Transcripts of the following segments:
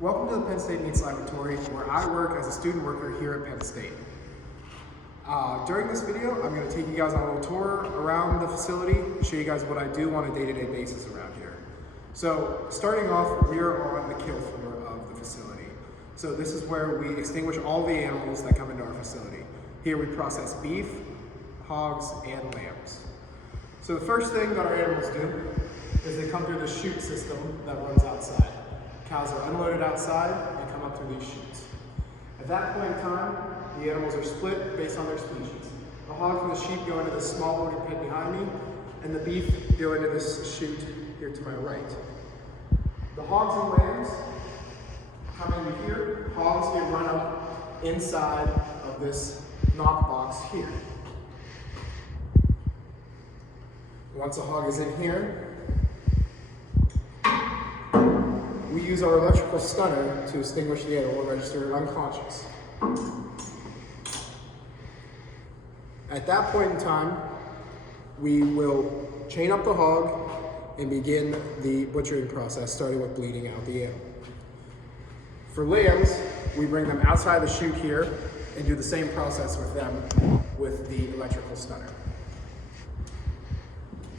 Welcome to the Penn State Meats Laboratory, where I work as a student worker here at Penn State. During this video, I'm going to take you guys on a little tour around the facility, show you guys what I do on a day-to-day basis around here. So, starting off, we are on the kill floor of the facility. So this is where we extinguish all the animals that come into our facility. Here we process beef, hogs, and lambs. So the first thing that our animals do is they come through the chute system that runs outside. Cows are unloaded outside and come up through these chutes. At that point in time, the animals are split based on their species. The hogs and the sheep go into this small holding pit behind me, and the beef go into this chute here to my right. The hogs and lambs come into here. Hogs get run up inside of this knock box here. Once a hog is in here, we use our electrical stunner to extinguish the animal and register it unconscious. At that point in time, we will chain up the hog and begin the butchering process, starting with bleeding out the animal. For lambs, we bring them outside the chute here and do the same process with them with the electrical stunner.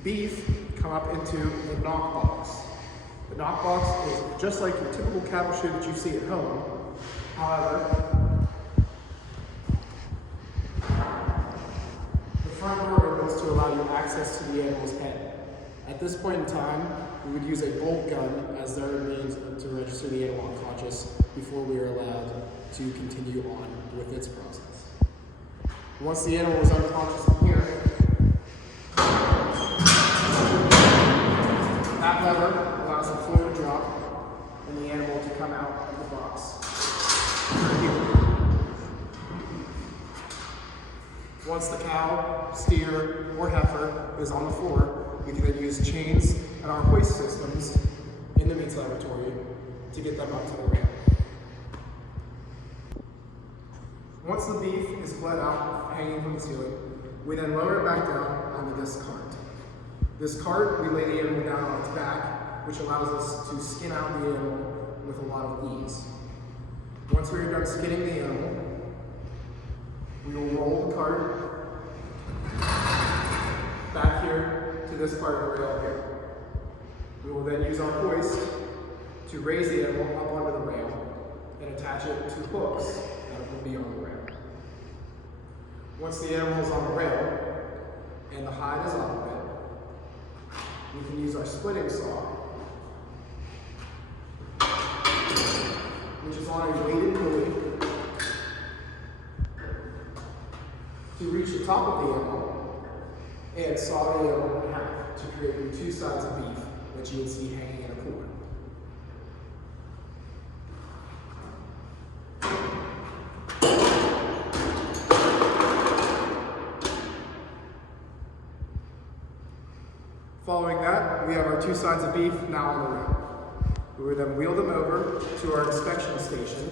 Beef come up into the knock box. The knock box is just like your typical cattle chute that you see at home. However, the front door opens to allow you access to the animal's head. At this point in time, we would use a bolt gun as their means to register the animal unconscious before we are allowed to continue on with its process. Once the animal is unconscious in here, that lever allows the fluid to drop and the animal to come out of the box. Once the cow, steer, or heifer is on the floor, we can then use chains and our hoist systems in the meats laboratory to get them up to the ramp. Once the beef is bled out, hanging from the ceiling, we then lower it back down onto this cart. This cart, we lay the animal down on its back, which allows us to skin out the animal with a lot of ease. Once we are done skinning the animal, we will roll the cart back here to this part of the rail here. We will then use our hoist to raise the animal up onto the rail and attach it to hooks that will be on the rail. Once the animal is on the rail and the hide is off of it, we can use our splitting saw, which is on a weighted pulley, to reach the top of the animal and saw the animal in half to create the two sides of beef that you would see hanging in a cooler. Following that, we have our two sides of beef now on the rail. We will then wheel them over to our inspection station,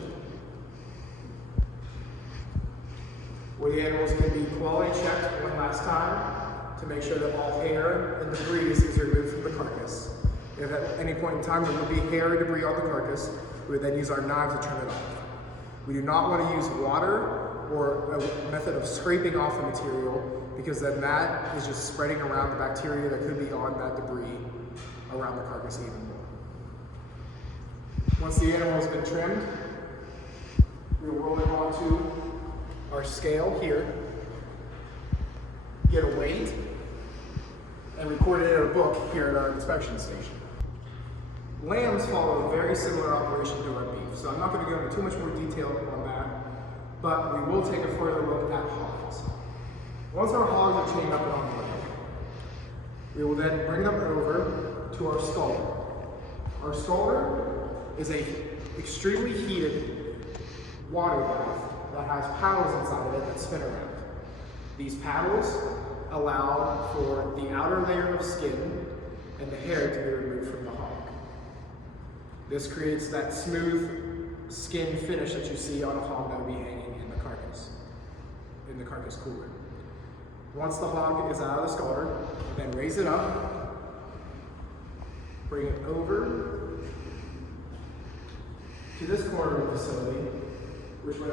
where the animals can be quality checked one last time to make sure that all hair and debris is removed from the carcass. If at any point in time there will be hair or debris on the carcass, we would then use our knives to turn it off. We do not want to use water or a method of scraping off the material, because then that is just spreading around the bacteria that could be on that debris around the carcass even more. Once the animal has been trimmed, we will roll it onto our scale here, get a weight, and record it in a book here at our inspection station. Lambs follow a very similar operation to our beef, so I'm not going to go into too much more detail on that, but we will take a further look at hogs. Once our hogs are chained up and on the rail, we will then bring them over to our scalder. Our scalder is an extremely heated water bath that has paddles inside of it that spin around. These paddles allow for the outer layer of skin and the hair to be removed from the hog. This creates that smooth skin finish that you see on a hog that will be hanging in the carcass cooler. Once the hog is out of the scalder, then raise it up, bring it over to this corner of the facility, which we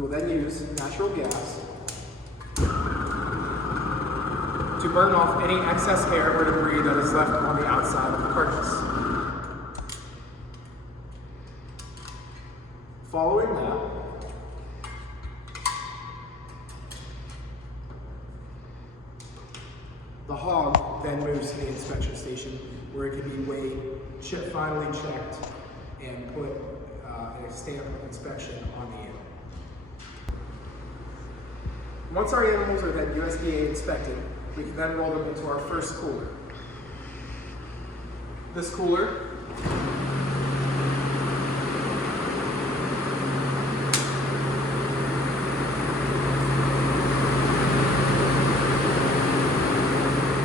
will then use natural gas to burn off any excess air or debris that is left on the outside of the carcass. Following that, the hog then moves to the inspection station where it can be weighed, finally checked, and put a stamp of inspection on the animal. Once our animals are then USDA inspected, we can then roll them into our first cooler. This cooler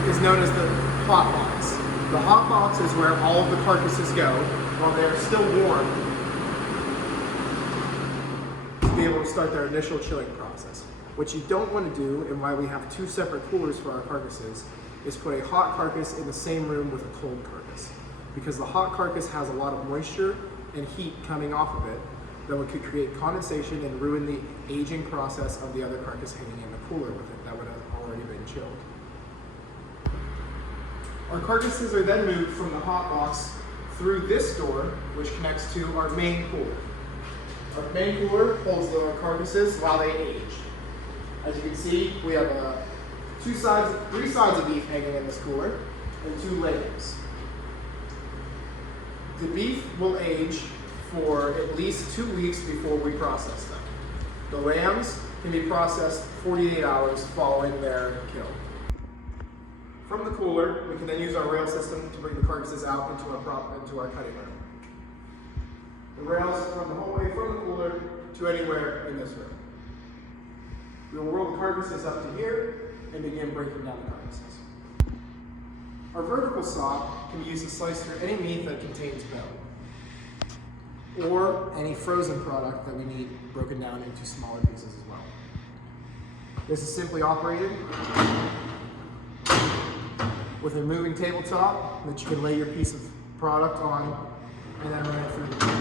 is known as the hot box. The hot box is where all of the carcasses go while they are still warm to be able to start their initial chilling process. What you don't want to do, and why we have two separate coolers for our carcasses, is put a hot carcass in the same room with a cold carcass. Because the hot carcass has a lot of moisture and heat coming off of it that could create condensation and ruin the aging process of the other carcass hanging in the cooler with it that would have already been chilled. Our carcasses are then moved from the hot box through this door, which connects to our main cooler. Our main cooler holds the carcasses while they age. As you can see, we have three sides of beef hanging in this cooler and 2 lambs. The beef will age for at least 2 weeks before we process them. The lambs can be processed 48 hours following their kill. From the cooler, we can then use our rail system to bring the carcasses out into our cutting room. The rails run the whole way from the cooler to anywhere in this room. We will roll the carcasses up to here and begin breaking down the carcasses. Our vertical saw can be used to slice through any meat that contains bone, or any frozen product that we need broken down into smaller pieces as well. This is simply operated with a moving tabletop that you can lay your piece of product on and then run it through the mill.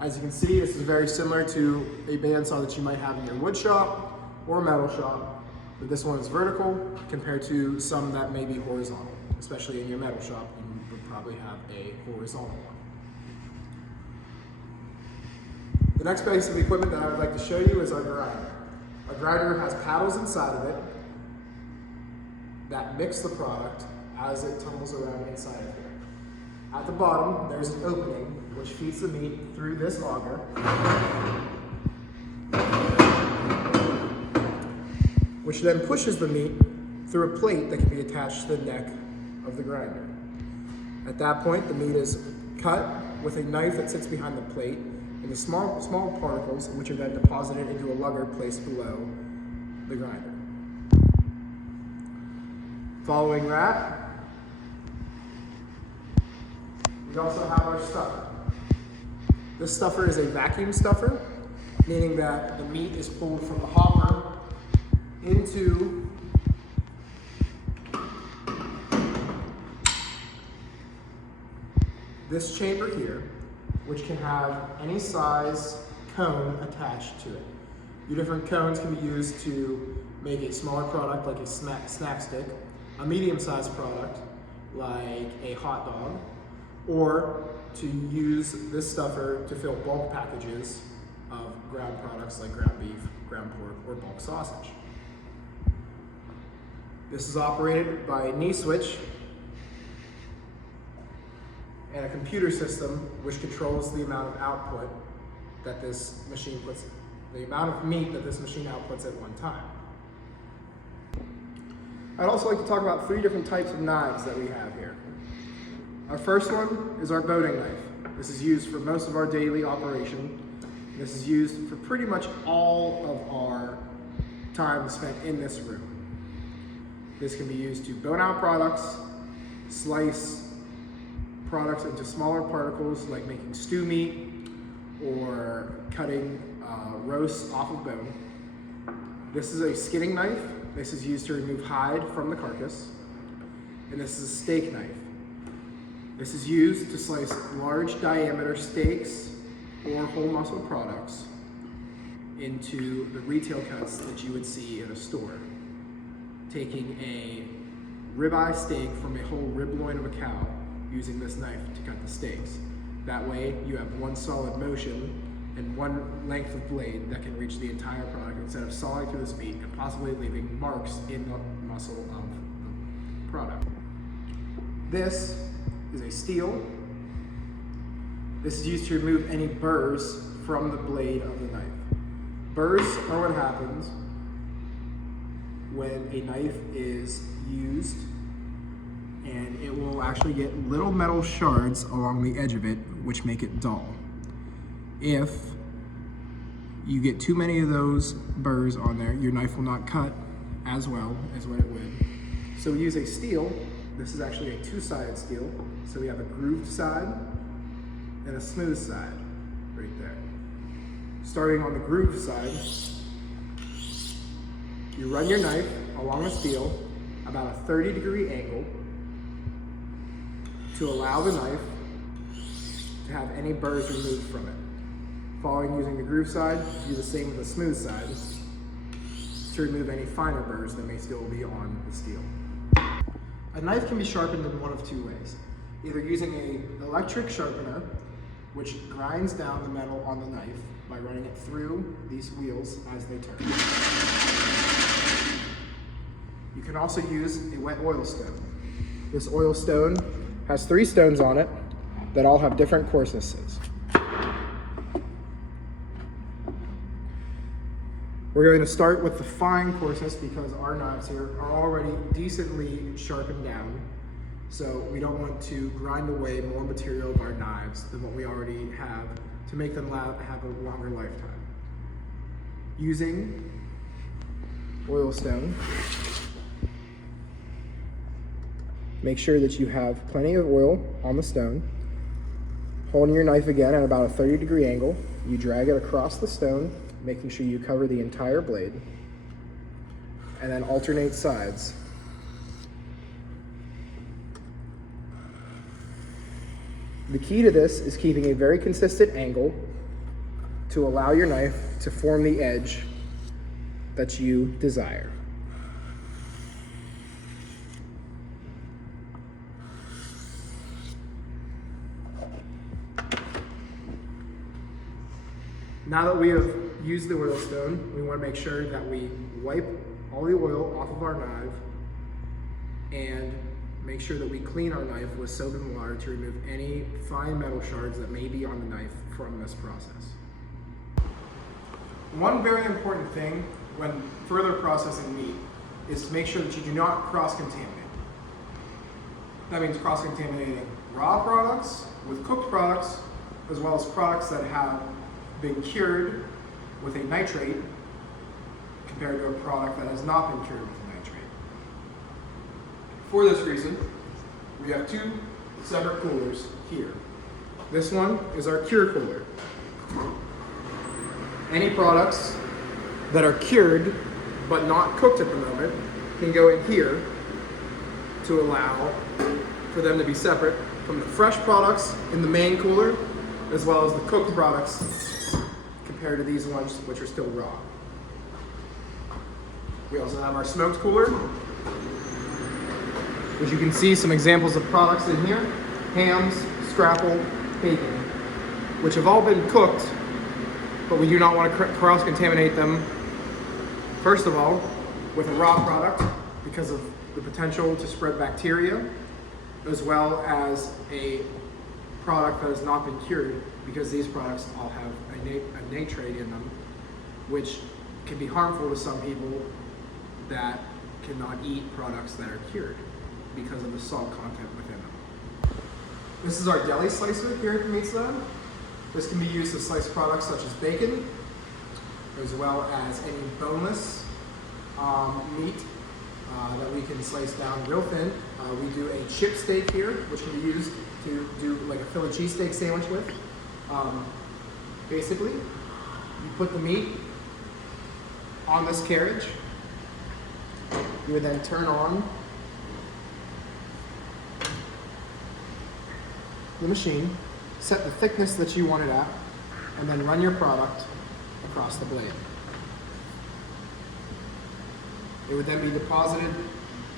As you can see, this is very similar to a bandsaw that you might have in your wood shop or metal shop, but this one is vertical compared to some that may be horizontal. Especially in your metal shop, you would probably have a horizontal one. The next piece of equipment that I would like to show you is our grinder. Our grinder has paddles inside of it that mix the product as it tumbles around inside of here. At the bottom, there's an opening which feeds the meat through this auger, which then pushes the meat through a plate that can be attached to the neck of the grinder. At that point, the meat is cut with a knife that sits behind the plate into small particles, which are then deposited into a lugger placed below the grinder. Following that, we also have our stuffer. This stuffer is a vacuum stuffer, meaning that the meat is pulled from the hopper into this chamber here, which can have any size cone attached to it. Your different cones can be used to make a smaller product like a snack stick, a medium-sized product like a hot dog, or to use this stuffer to fill bulk packages of ground products like ground beef, ground pork, or bulk sausage. This is operated by a knee switch and a computer system which controls the amount of output that this machine puts, the amount of meat that this machine outputs at one time. I'd also like to talk about 3 different types of knives that we have here. Our first one is our boating knife. This is used for most of our daily operation. This is used for pretty much all of our time spent in this room. This can be used to bone out products, slice products into smaller particles like making stew meat, or cutting roast off of bone. This is a skinning knife. This is used to remove hide from the carcass. And this is a steak knife. This is used to slice large diameter steaks or whole muscle products into the retail cuts that you would see in a store. Taking a ribeye steak from a whole rib loin of a cow, using this knife to cut the steaks. That way you have one solid motion and one length of blade that can reach the entire product instead of sawing through this meat and possibly leaving marks in the muscle of the product. This is a steel. This is used to remove any burrs from the blade of the knife. Burrs are what happens when a knife is used, and it will actually get little metal shards along the edge of it, which make it dull. If you get too many of those burrs on there, your knife will not cut as well as what it would. So we use a steel. This is actually a two-sided steel. So we have a grooved side and a smooth side right there. Starting on the grooved side, you run your knife along the steel about a 30-degree angle to allow the knife to have any burrs removed from it. Following using the groove side, do the same with the smooth side to remove any finer burrs that may still be on the steel. A knife can be sharpened in one of two ways. Either using an electric sharpener, which grinds down the metal on the knife by running it through these wheels as they turn. You can also use a wet oil stone. This oil stone has 3 stones on it that all have different coarsenesses. We're going to start with the fine coarseness because our knives here are already decently sharpened down. So we don't want to grind away more material of our knives than what we already have to make them have a longer lifetime. Using oil stone, make sure that you have plenty of oil on the stone. Holding your knife again at about a 30-degree angle, you drag it across the stone, making sure you cover the entire blade, and then alternate sides. The key to this is keeping a very consistent angle to allow your knife to form the edge that you desire. Now that we have used the oil stone, we want to make sure that we wipe all the oil off of our knife and make sure that we clean our knife with soap and water to remove any fine metal shards that may be on the knife from this process. One very important thing when further processing meat is to make sure that you do not cross-contaminate. That means cross-contaminating raw products with cooked products, as well as products that have been cured with a nitrate compared to a product that has not been cured with a nitrate. For this reason, we have 2 separate coolers here. This one is our cure cooler. Any products that are cured but not cooked at the moment can go in here to allow for them to be separate from the fresh products in the main cooler, as well as the cooked products compared to these ones which are still raw. We also have our smoked cooler, which you can see some examples of products in here: hams, scrapple, bacon, which have all been cooked, but we do not want to cross-contaminate them, first of all, with a raw product because of the potential to spread bacteria, as well as a product that has not been cured, because these products all have a nitrate in them, which can be harmful to some people that cannot eat products that are cured because of the salt content within them. This is our deli slicer here at the Meats Lab. This can be used to slice products such as bacon, as well as any boneless meat that we can slice down real thin. We do a chip steak here, which can be used to do like a Philly cheesesteak sandwich with, basically. You put the meat on this carriage. You would then turn on the machine, set the thickness that you want it at, and then run your product across the blade. It would then be deposited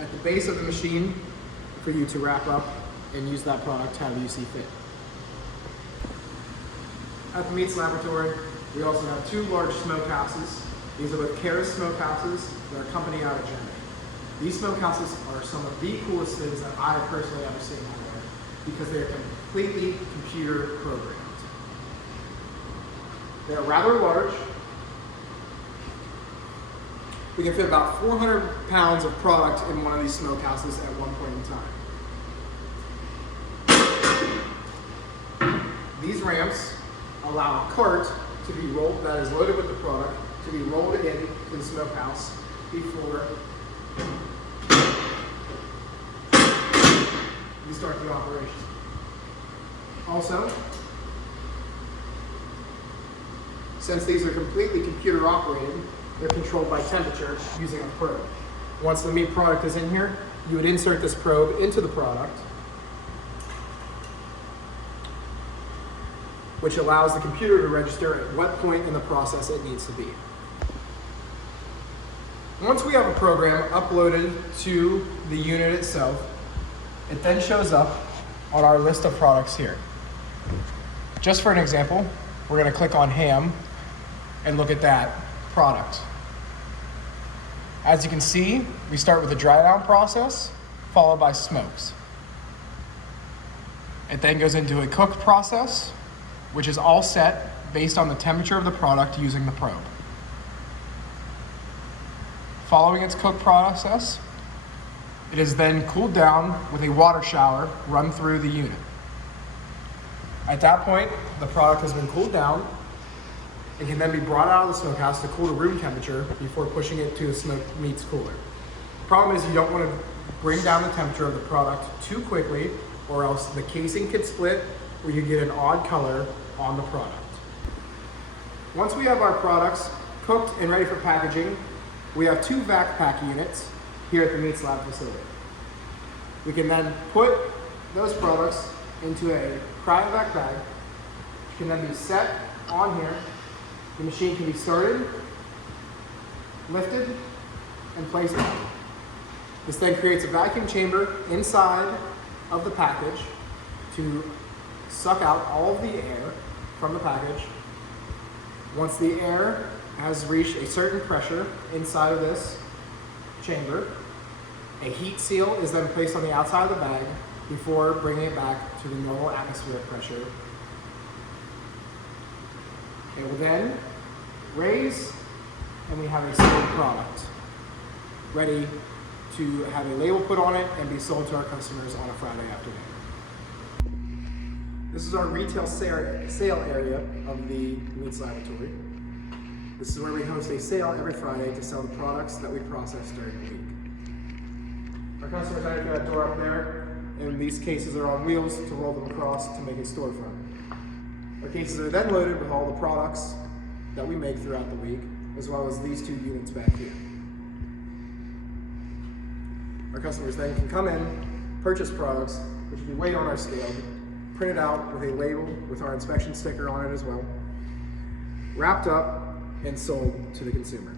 at the base of the machine for you to wrap up and use that product however you see fit. At the Meats Laboratory, we also have 2 large smokehouses. These are both Karas smokehouses that are company out of Germany. These smokehouses are some of the coolest things that I have personally ever seen out there because they are completely computer programmed. They are rather large. We can fit about 400 pounds of product in one of these smokehouses at one point in time. These ramps allow a cart to be rolled, that is loaded with the product, to be rolled in to the smokehouse before we start the operation. Also, since these are completely computer operated, they're controlled by temperature using a probe. Once the meat product is in here, you would insert this probe into the product, which allows the computer to register at what point in the process it needs to be. Once we have a program uploaded to the unit itself, it then shows up on our list of products here. Just for an example, we're going to click on ham and look at that product. As you can see, we start with a dry down process, followed by smokes. It then goes into a cooked process, which is all set based on the temperature of the product using the probe. Following its cook process, it is then cooled down with a water shower run through the unit. At that point, the product has been cooled down. It can then be brought out of the smokehouse to cool to room temperature before pushing it to the smoked meats cooler. The problem is you don't want to bring down the temperature of the product too quickly, or else the casing could split or you get an odd color on the product. Once we have our products cooked and ready for packaging, we have 2 vac pack units here at the Meats Lab facility. We can then put those products into a cryovac bag, which can then be set on here. The machine can be started, lifted, and placed on. This then creates a vacuum chamber inside of the package to suck out all of the air from the package. Once the air has reached a certain pressure inside of this chamber, a heat seal is then placed on the outside of the bag before bringing it back to the normal atmospheric pressure. It will then raise, and we have a sealed product ready to have a label put on it and be sold to our customers on a Friday afternoon. This is our retail sale area of the Meats Laboratory. This is where we host a sale every Friday to sell the products that we process during the week. Our customers enter that door up there, and these cases are on wheels to roll them across to make a storefront. Our cases are then loaded with all the products that we make throughout the week, as well as these 2 units back here. Our customers then can come in, purchase products, which will be weighed on our scale, printed out with a label with our inspection sticker on it as well, wrapped up, and sold to the consumer.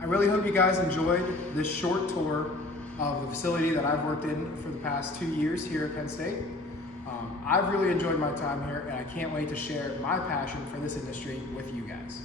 I really hope you guys enjoyed this short tour of the facility that I've worked in for the past 2 years here at Penn State. I've really enjoyed my time here, and I can't wait to share my passion for this industry with you guys.